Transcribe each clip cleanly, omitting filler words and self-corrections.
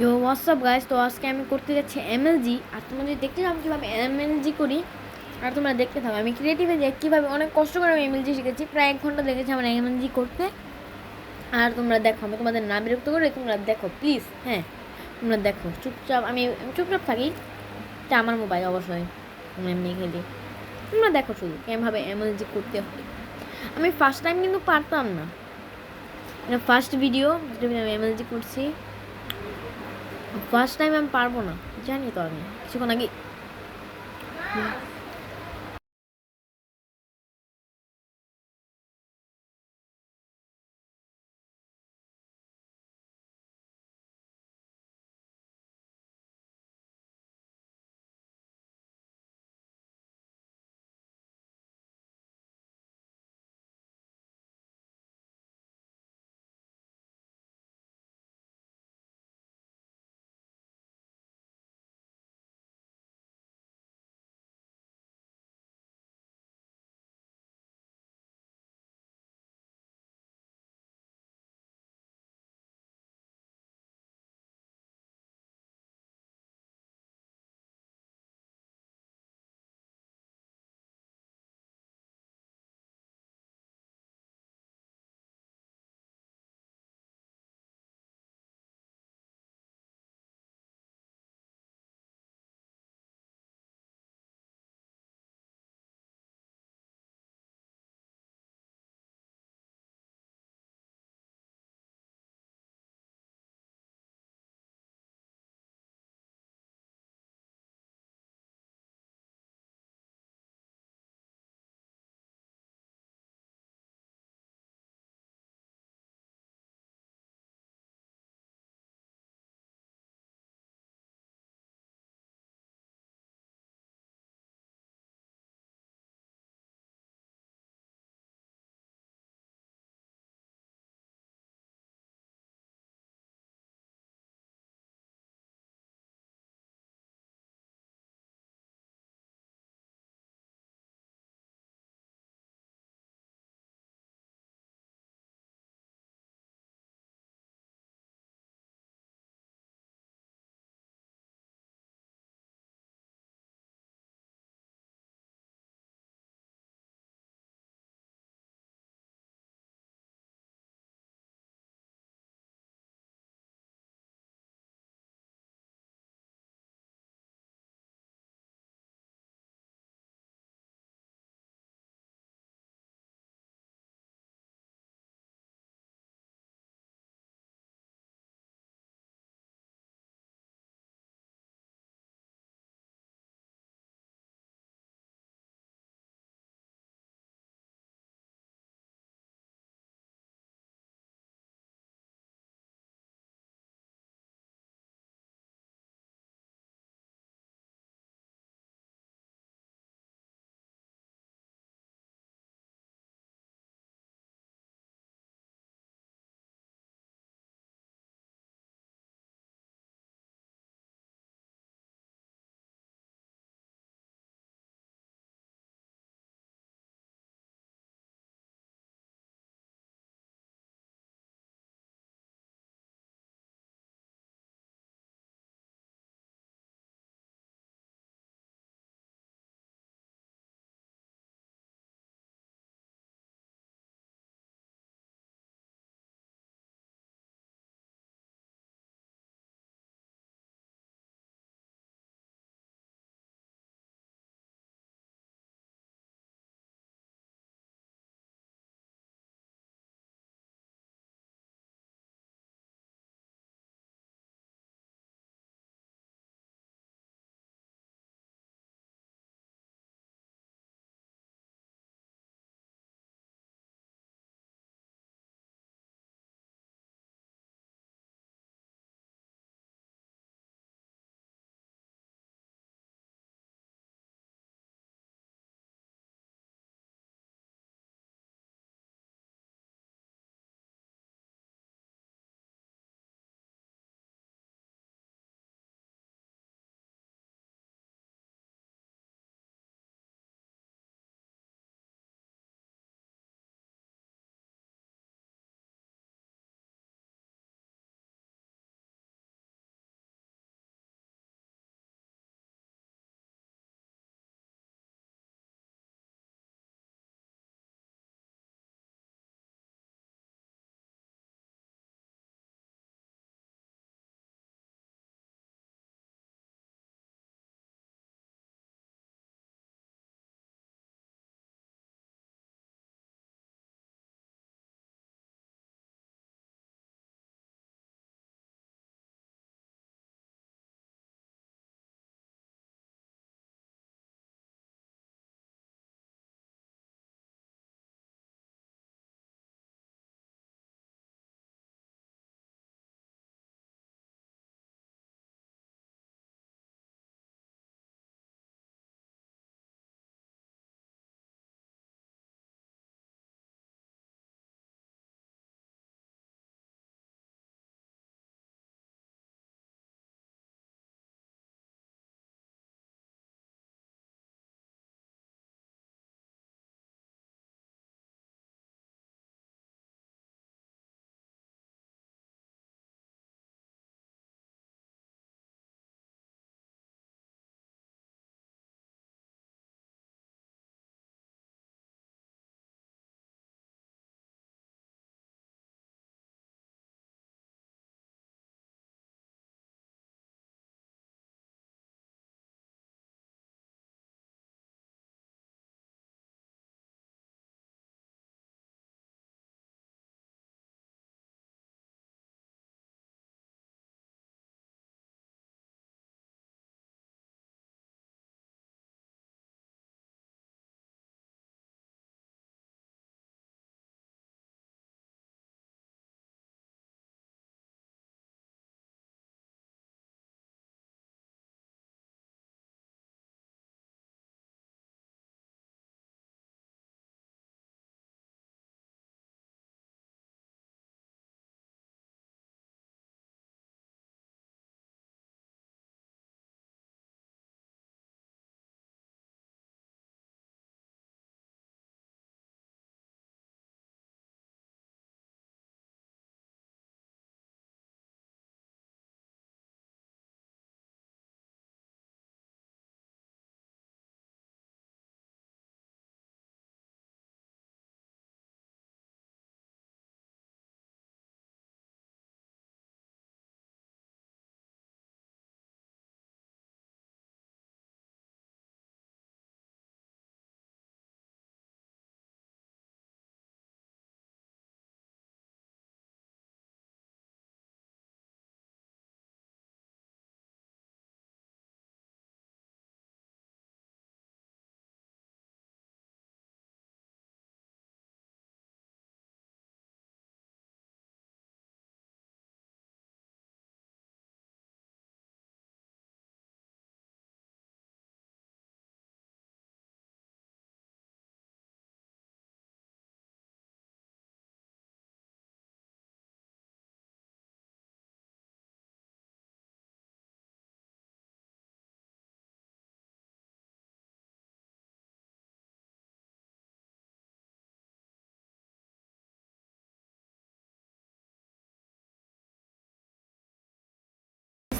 ইয়ো WhatsApp guys, তো আজকে আমি করতে যাচ্ছি এমএলজি। আর তোমরা যদি দেখতে চাও কীভাবে এমএলজি করি, আর তোমরা দেখতে থাকো আমি ক্রিয়েটিভে যাই কীভাবে অনেক কষ্ট করে আমি এমএলজি শিখেছি। প্রায় 1 ঘন্টা লেগেছে আমার এমএলজি করতে। আর তোমরা দেখো, আমি তোমাদের না বিরক্ত করে, তোমরা দেখো প্লিজ। হ্যাঁ, তোমরা দেখো চুপচাপ। আমি চুপচাপ থাকি, এটা আমার মোবাইল অবশ্যই, তোমরা এমনি খেলি। তোমরা দেখো শুধু কেমনভাবে এমএলজি করতে হয়। আমি ফার্স্ট টাইম কিন্তু পারতাম না, এটা ফার্স্ট ভিডিও যেটা আমি এমএলজি করছি। ফার্স্ট টাইম আমি পারবো না, জানি তো। আমি কিছুক্ষণ আগে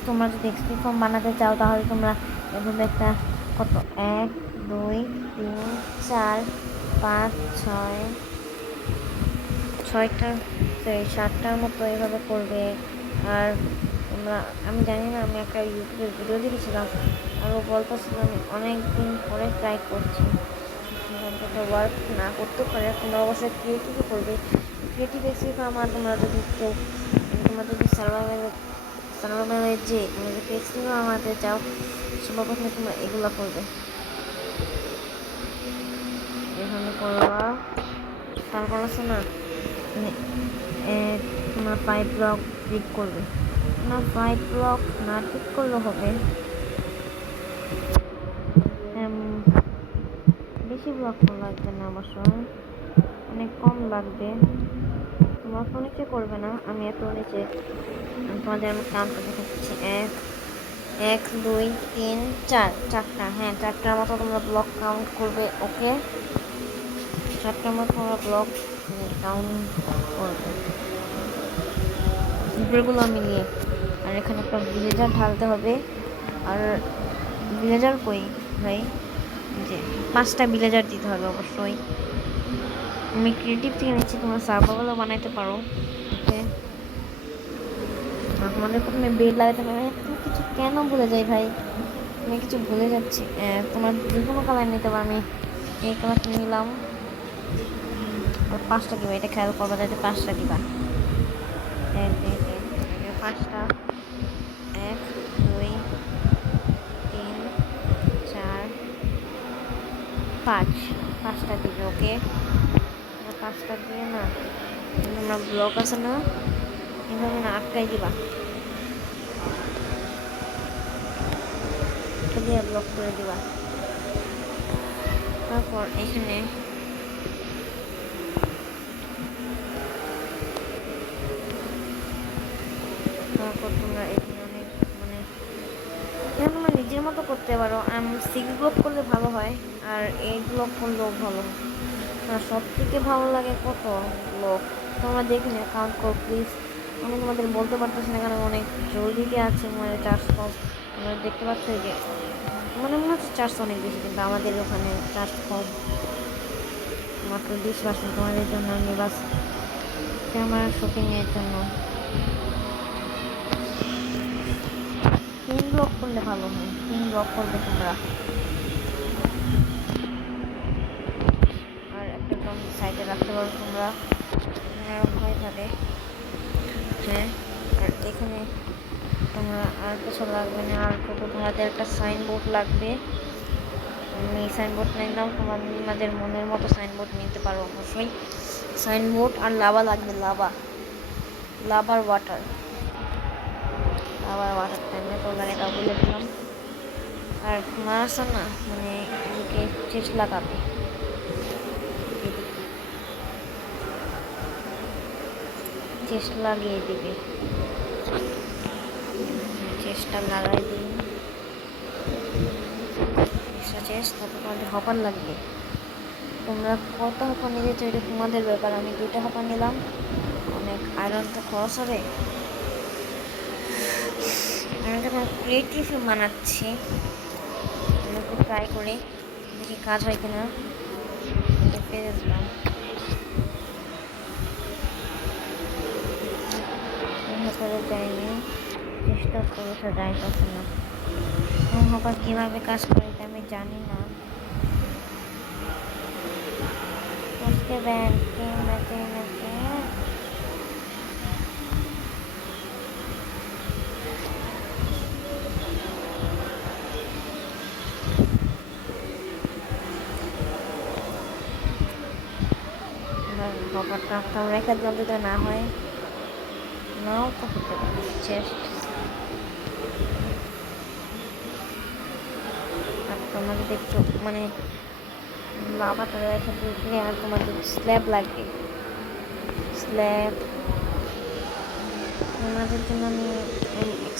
তোমরা যদি এক্সপি ফর্ম বানাতে চাও তাহলে তোমরা এভাবে একটা কত 1 2 3 4 5 6 6টা 7টার মতো এভাবে করবে। আর তোমরা আমি জানি না, আমি একটা ইউটিউবে ভিডিও দেখেছিলাম আর ও বলতেছিল, আমি অনেক দিন পরে ট্রাই করছি, ওয়ার্ক না করতেও পারে। তোমরা অবশ্যই ক্রিয়েটিভই করবে। ক্রিয়েটিভ এক্সপি ফর্ম আর তোমরা যদি কেউ তোমরা যদি সার্ভাইভালে যে তুমি যদি এক্সপি ফর্ম বানাতে চাও সবার প্রথমে তোমরা এগুলো করবে, এখানে করবা। তারপর আছে না তোমরা 5 ব্লক ক্লিক করবে না, 5 ব্লক না ঠিক করলে হবে, বেশি ব্লক লাগবে না, অবশ্য অনেক কম লাগবে। তোমরা তো নিচে করবে না, আমি এত নিচে তোমাদের আমি কাউন্টটা দেখাচ্ছি। 1 2 3 4 4টা, হ্যাঁ 4টার মতো তোমরা ব্লক কাউন্ট করবে। ওকে, 4টার মতো তোমরা ব্লক কাউন্ট করবে জিপেরগুলো মিলিয়ে। আর এখানে একটা ভিলেজার ঢালতে হবে। আর ভিলেজার কই ভাই, যে 5টা ভিলেজার দিতে হবে অবশ্যই। আমি ক্রিয়েটিভ থেকে নিচ্ছি, তোমরা সার্ভাইভালও বানাইতে পারো। ওকে, তোমাদের প্রথমে বেড লাগাতে হবে। তুমি কিছু কেন ভুলে যাই ভাই, আমি কিছু ভুলে যাচ্ছি। তোমার যে কোনো কালার নিতে পারো, আমি এই কালারটা নিলাম। আর 5টা দিবা, এটা খেয়াল করবা যাতে 5টা দিবা। 5টা 1 2 3 4 5, 5টা দিবে। ওকে, 5টা দিয়ে না তোমরা ব্লক আছে না এভাবে না আটকাই দিবা, দিয়ে ব্লক করে দিবা। তারপর এখানে তোমরা এখানে অনেক এখানে তোমরা নিজের মতো করতে পারো। 6 ব্লক করলে ভালো হয় আর 8 ব্লক করলেও ভালো হয়। সব থেকে ভালো লাগে কত ব্লক তোমরা দেখে নিয়ে কাউন্ট করো প্লিজ। আমি তোমাদের বলতে পারতেছি না, কারণ অনেক জলদিতে আছে। মানে 400 তোমরা দেখতে পাচ্ছ যে মনে হচ্ছে 400 অনেক বেশি, কিন্তু আমাদের ওখানে 400 কম, মাত্র 20%। তোমাদের জন্য আমি বাস ক্যামেরা শুটিংয়ের জন্য 3 ব্লক করলে ভালো হয়। 3 ব্লক করবে তোমরা। আর একটা সাইডে রাখতে পারো তোমরা, এরকম হয়ে যাবে। হ্যাঁ, আর এখানে তোমরা আর কিছু লাগবে না। আর তোমাদের একটা সাইনবোর্ড লাগবে। আমি সাইনবোর্ড নিলাম, তোমাদের মনের মতো সাইনবোর্ড নিতে পারো অবশ্যই। সাইনবোর্ড আর লাভা লাগবে, লাভার ওয়াটার টাইমে তো লাগে, তা বলে দিলাম। আর তোমার আছে না মানে এদিকে চেস্ট লাগাবে, চেস্ট লাগিয়ে দিবে, চেস্টটা লাগাই দিই এক্সট্রা চেস্ট। তারপর তোমাদের হপার লাগবে। তোমরা কত হপার নিতে চাও এটা তোমাদের ব্যাপার। আমি 2টা হপার নিলাম, অনেক আয়রন তো খরচ হবে। আমি যখন ক্রিয়েটিভ বানাচ্ছি আমি একটু ট্রাই করি দেখি কাজ হয় কিনা। পেরে দিলাম, করে যায়নি, চেষ্টা করেছে যাইতেছে না। হপার কীভাবে কাজ করে এটা আমি জানি না। হপারটা রেখে দিলাম, যদি না হয় নাও তো হতে পারে। চেস্ট আর তোমার যদি একটু মানে লাভাটা রেখে দিলে, আর তোমাদের স্ল্যাব লাগবে। স্ল্যাব তোমাদের জন্য আমি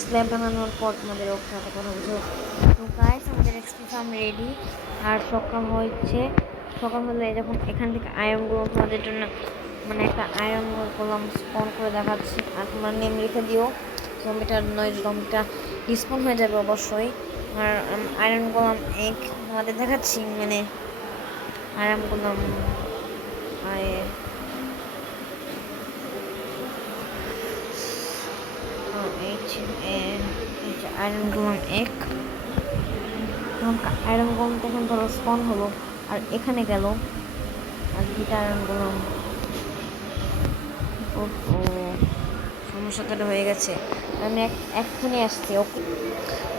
স্ল্যাব বানানোর পর তোমাদের ওর সাথে কথা বুঝো। তো গাইস, আমাদের এক্সপি ফার্ম রেডি। আর সকাল হচ্ছে, সকাল হলে যখন এখান থেকে আয়রনগুলো তোমাদের জন্য মানে একটা আয়রন করলাম স্পন করে দেখাচ্ছি। আর তোমার নেম লিখে দিও জম্বিটা রিস্পন হয়ে যাবে অবশ্যই। আর আয়রন গোলাম এক আমাদের দেখাচ্ছি, মানে আয়রন গোলাম আয়রন গোলাম এক, আয়রন গোলামটা এখন ধরো স্পন হলো আর এখানে গেল, আর দুইটা আয়রন গোলাম। ও সমস্যাটা হয়ে গেছে, আমি এক্ষুনি আসছি। ওকে,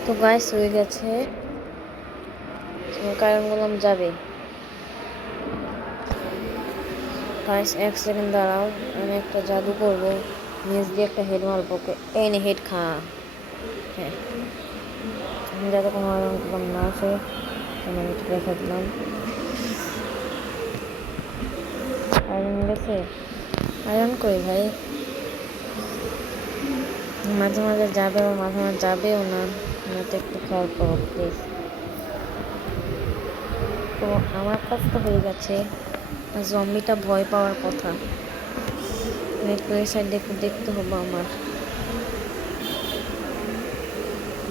তো গাইস হয়ে গেছে, আয়রন গোলাম যাবে। গাইস 1 সেকেন্ড দাঁড়াও, আমি একটা জাদু করবো, নিজ দিয়ে একটা হেড মারবো। এই নে হেড খা। হ্যাঁ, আমি যাতে কোনো আয়রন গোলাম না আসে আমি এটা রেখে দিলাম। আয়রন গেছে, আয়রন কই ভাই? মাঝে মাঝে যাবে ও, মাঝে মাঝে যাবেও না, তো একটু খেয়াল করো প্লিজ। তো আমার কাজ তো হয়ে গেছে, জম্বিটা ভয় পাওয়ার কথা, একটু এই সাইড দেখতে হবে আমার।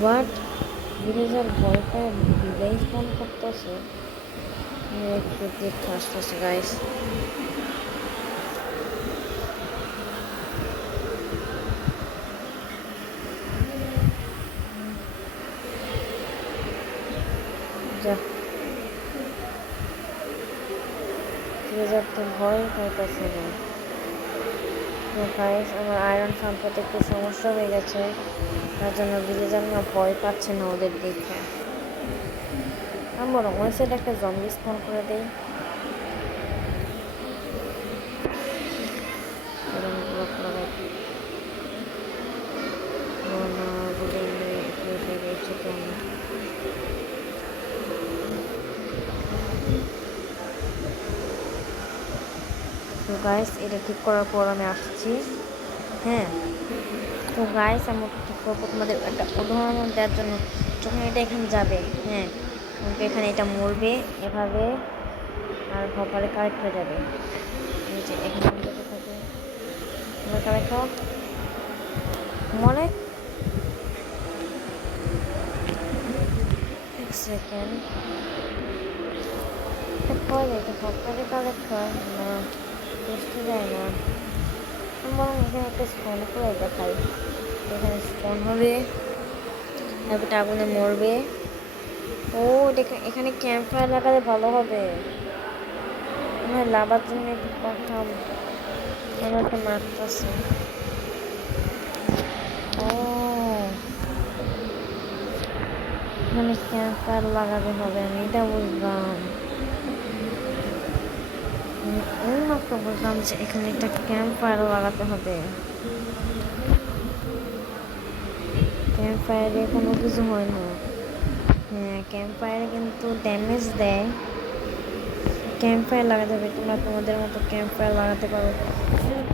হোয়াট, ভিলেজার ভয়টা ভিলেজ ফোন করতেছে, একটু দেখতে আসতেছে গাইস। যা ভিলেজার তো ভয় পাইতেছে না। গাইস আমার আয়রন সম্পর্কে একটু সমস্যা হয়ে গেছে, তার জন্য ভিলেজার না ভয় পাচ্ছে না ওদের দেখে। আমি বরং ওই সাইড একটা জম্বি স্পন করে দেই। তো গাইস এটা ঠিক করার পর আমি আসছি। হ্যাঁ, তো গাইস আমি ঠিক করবো তোমাদের একটা উদাহরণ দেওয়ার জন্য। যখন এটা এখানে যাবে, হ্যাঁ এখানে এটা মরবে এভাবে, আর হপারে কারেক্ট হয়ে যাবে। এই যে এখানে যেতে থাকে, এবার কারেক্ট হোক মনে। 1 সেকেন্ড হয় না, এটা হপারে কারেক্ট হয় না, বুঝতে যায় না। বরং এখানে একটা স্পন করে দেখাই, এখানে স্পন হবে, তারপর আগুনে মরবে। ও এখানে ক্যাম্প ফায়ার লাগালে ভালো হবে, আমার লাভার জন্য একটু পাঠাম, আমাকে মারতেছে। ও এখানে ক্যাম্প ফায়ার লাগাতে হবে, আমি এটা বুঝলাম। এই মাত্র বুঝলাম যে এখানে একটা ক্যাম্প ফায়ার লাগাতে হবে। ক্যাম্প ফায়ারে কোনো কিছু হয় না। হ্যাঁ, ক্যাম্প ফায়ারে কিন্তু ড্যামেজ দেয়। ক্যাম্প ফায়ার লাগাতে হবে, তোমরা তোমাদের মতো ক্যাম্প ফায়ার লাগাতে পারো।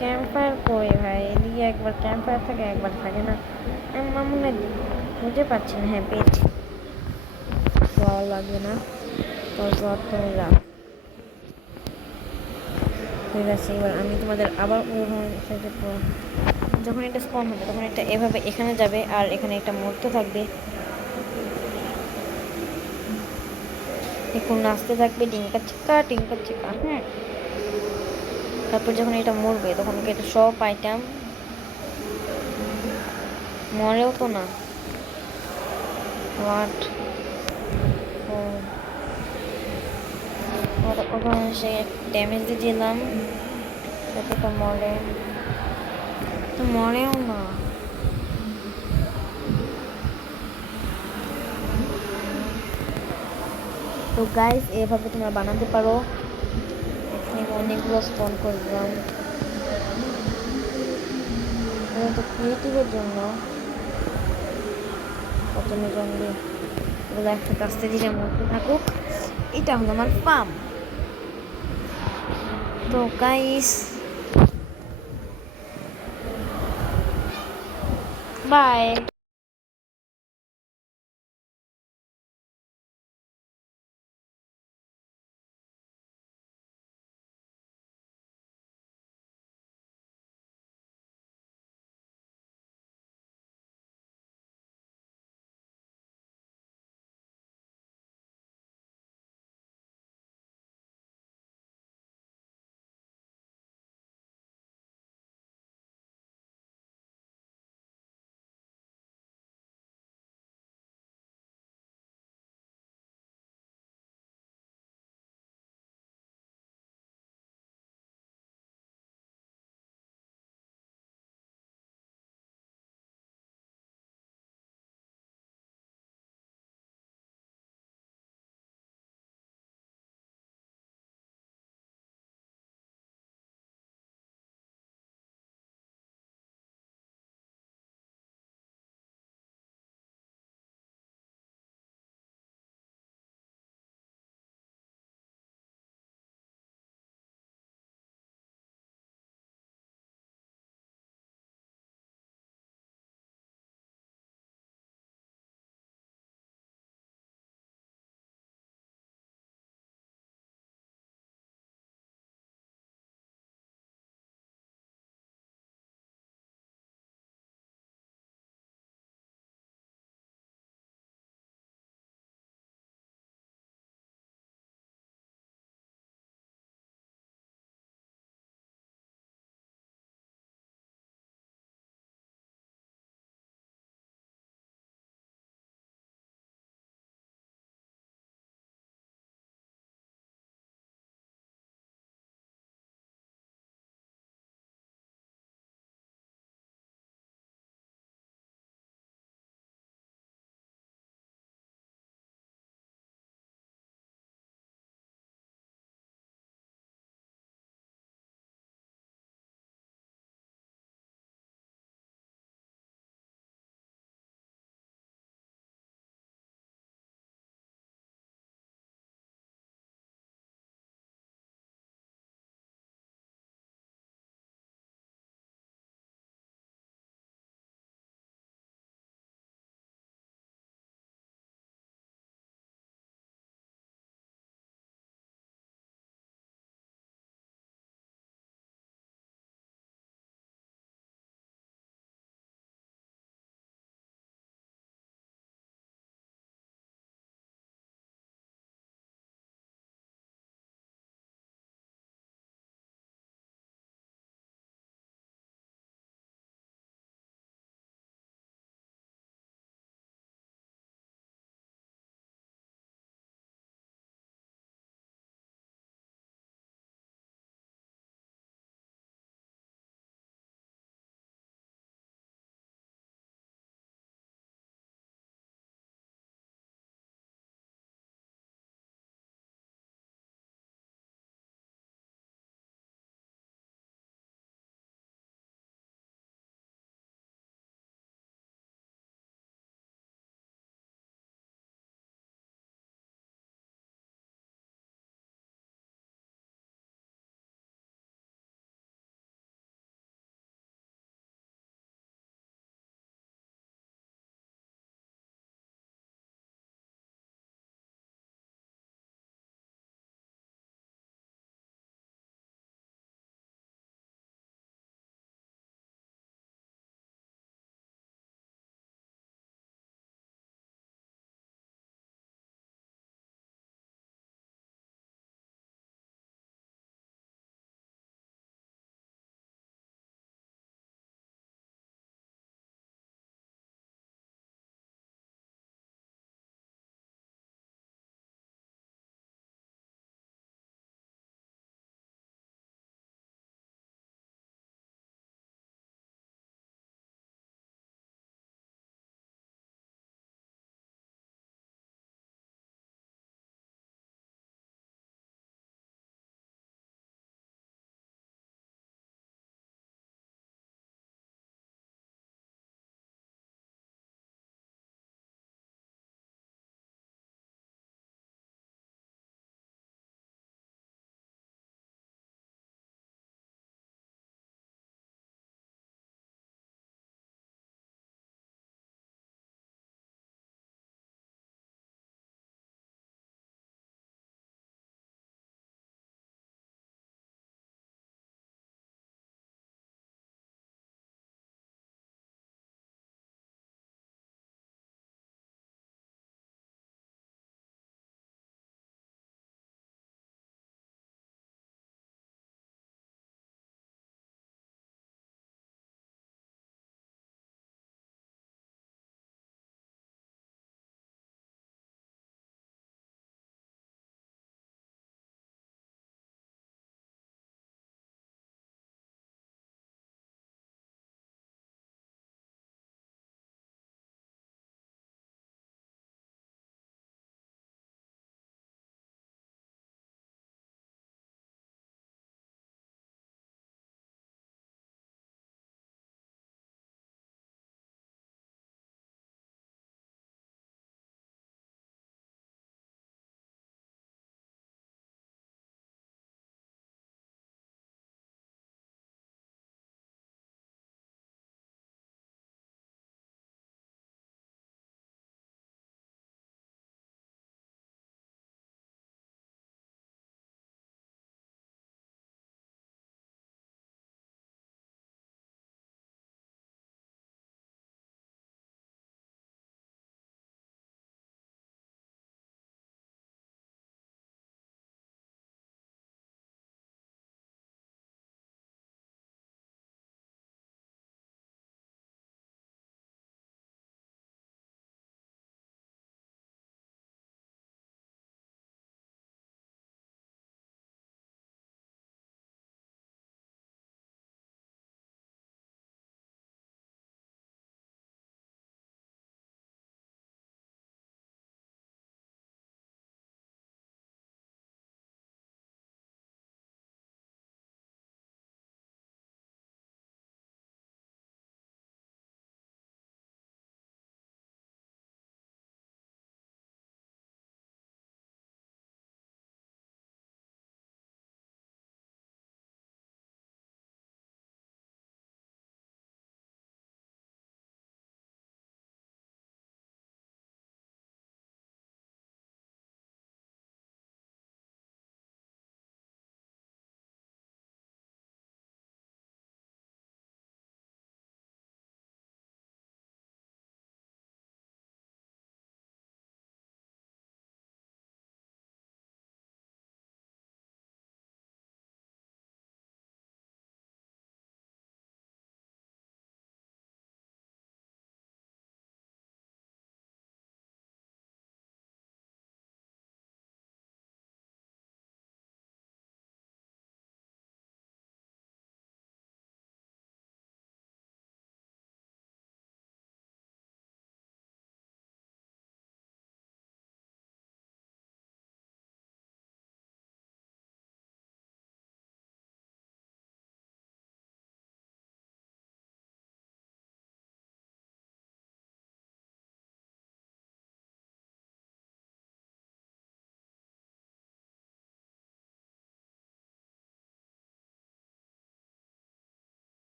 ক্যাম্প ফায়ার কই ভাই? এদিকে একবার ক্যাম্প ফায়ার থাকে, একবার থাকে না। আমার মনে বুঝতে পারছি না। হ্যাঁ পেয়েছি, ভালো লাগবে না, তারপর তুমি রাখ। ঠিক আছে, এবার আমি তোমাদের আবার যখন এটা স্পন হবে তখন এটা এভাবে এখানে যাবে, আর এখানে একটা মরতে থাকবে, এখন নাচতে থাকবে টিঙ্কা চিক্কা। হ্যাঁ, তারপর যখন এটা মরবে তখন এটা সব আইটেম মরেও তো না। হোয়াট, ওখানে সে ড্যামেজ দিয়ে দিলাম, তাতে তো মরেও না। তো গাইস এভাবে তোমরা বানাতে পারো। এখানে অনেকগুলো স্পন করলাম, তো ক্রিয়েটিভের জন্য কত জঙ্গলি এগুলো একটা কাছতে দিলে মরতে থাকুক। এটা হলো আমার ফার্ম। তো গাইস বাই।